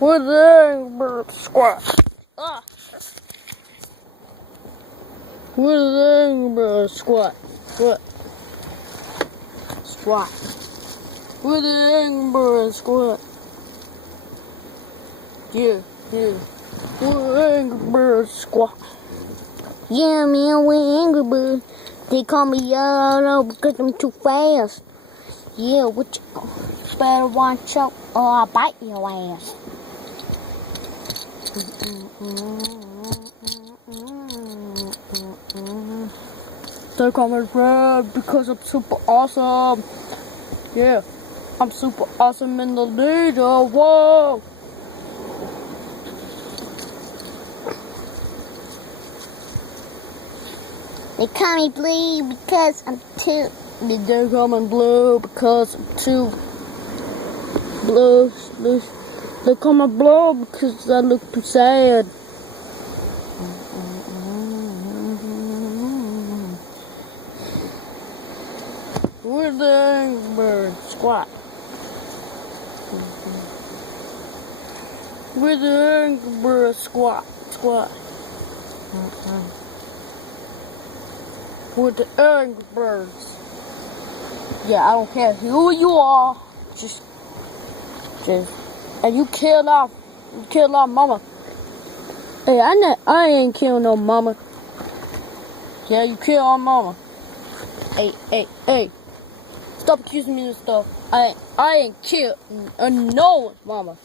With the Angry Bird squat. With the Angry Bird squat. What? Squat. With the Angry Bird squat. Yeah. With the Angry Bird squat. Yeah, man, we're Angry Bird. They call me Yellow because I'm too fast. Yeah, what you better watch out or I'll bite your ass. They call me Red because I'm super awesome. Yeah, I'm super awesome in the leader. Whoa. They call me Blue because I'm too. They call me Blue because I'm too blue. They call me Blue because I look too sad. With the Angry Bird squat. With the Angry Bird squat. With the Angry Birds. Yeah, I don't care who you are. Just, and you killed our mama. Hey, I ain't killed no mama. Yeah, you killed our mama. Hey. Stop accusing me of stuff. I ain't killed no one's mama.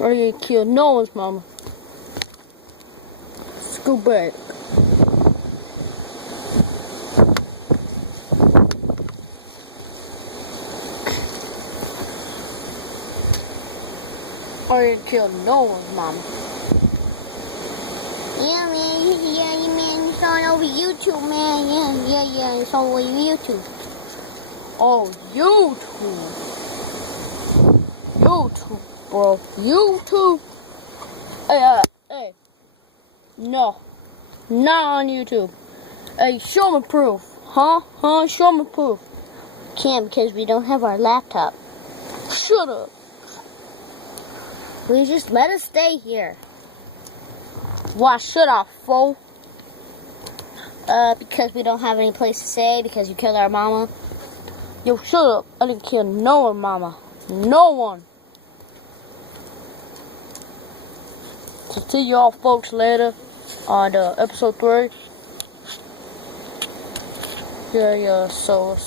I ain't killed no one's mama. Let's go back. I ain't killed no one's mama. Yeah, man, it's on over YouTube, man. Yeah, it's on over YouTube. Oh, YouTube, bro. YouTube. Hey. No. Not on YouTube. Hey, show me proof. Huh? Show me proof. Can't because we don't have our laptop. Shut up. Please just let us stay here. Why should I, fool? Because we don't have any place to stay because you killed our mama. Yo, shut up. I didn't kill no one, mama. No one. So see y'all folks later on episode 3. Yeah, so